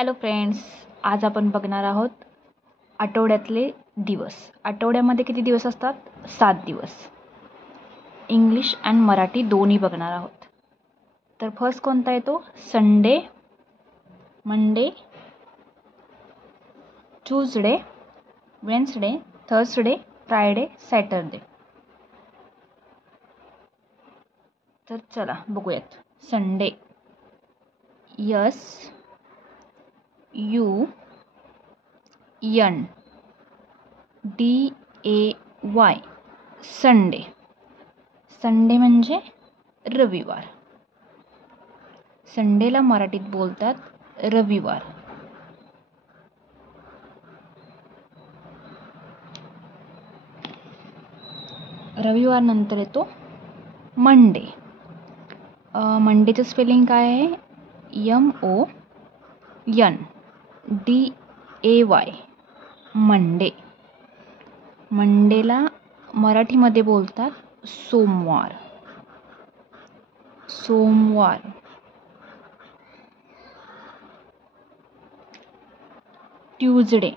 Hello friends, आज आपण बघणार आहोत आठवड्यातले दिवस. आठवड्यामध्ये किती दिवस असतात? 7 दिवस. इंग्लिश आणि मराठी दोन्ही बघणार आहोत. तर फर्स्ट कोणता येतो? Sunday, Monday, Tuesday, Wednesday, Thursday, Friday, Saturday. तर चला बघूयात. Sunday, S U N D A Y, Sunday. Sunday म्हणजे रविवार. संडेला मराठीत बोलतात रविवार. रविवार नंतर येतो मंडे. मंडेचं स्पेलिंग काय आहे? MONDAY, Monday. मंडेला मराठीमध्ये बोलतात सोमवार. सोमवार. ट्यूजडे.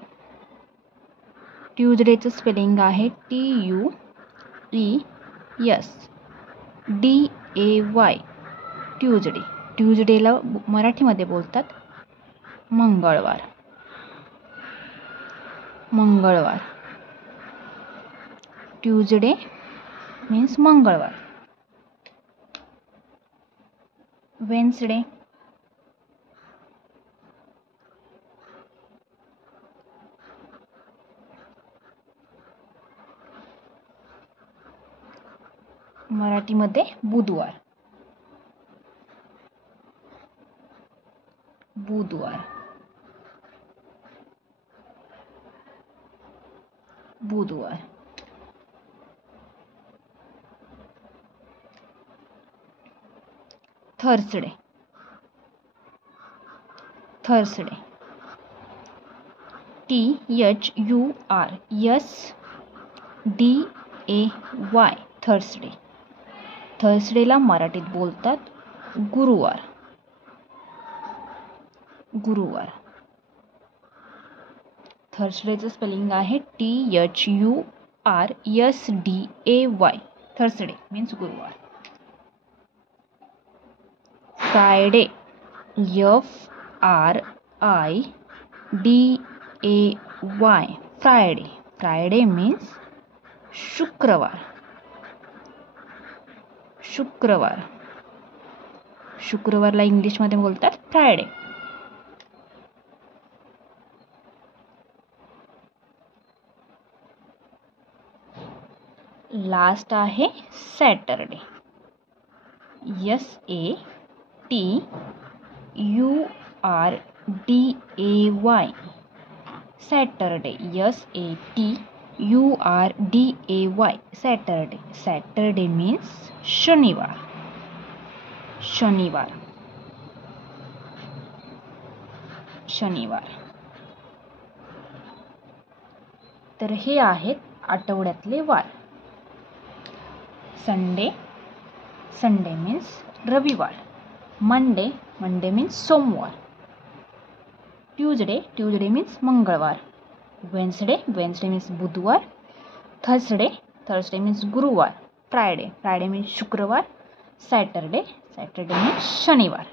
ट्यूजडेचं स्पेलिंग आहे TUESDAY, ट्यूजडे. ट्यूजडेला मराठीमध्ये बोलतात मंगळवार. मंगळवार. ट्यूजडे मीन्स मंगळवार. वेन्सडे. मराठीमध्ये बुधवार. बुधवार. बुधवार. थर्सडे. थर्सडे. THURSDAY, Thursday. थर्सडेला मराठीत बोलतात गुरुवार. गुरुवार. थर्सडेचं स्पेलिंग आहे THURSDAY, थर्सडे मीन्स गुरुवार. Friday. FRIDAY, Friday. Friday means शुक्रवार. शुक्रवार. शुक्रवारला इंग्लिशमध्ये बोलतात फ्रायडे. लास्ट आहे Saturday. SATURDAY, Saturday. SATURDAY, Saturday. Saturday means शनिवार. शनिवार. शनिवार. तर हे आहेत आठवड्यातले वार. संडे. संडे मीन्स रविवार. मंडे. मंडे मीन्स सोमवार. ट्यूजडे. ट्यूजडे मीन्स मंगळवार. वेन्सडे. वेन्सडे मीन्स बुधवार. थर्सडे. थर्सडे मीन्स गुरुवार. फ्रायडे. फ्रायडे मीन्स शुक्रवार. सॅटरडे. सॅटरडे मीन्स शनिवार.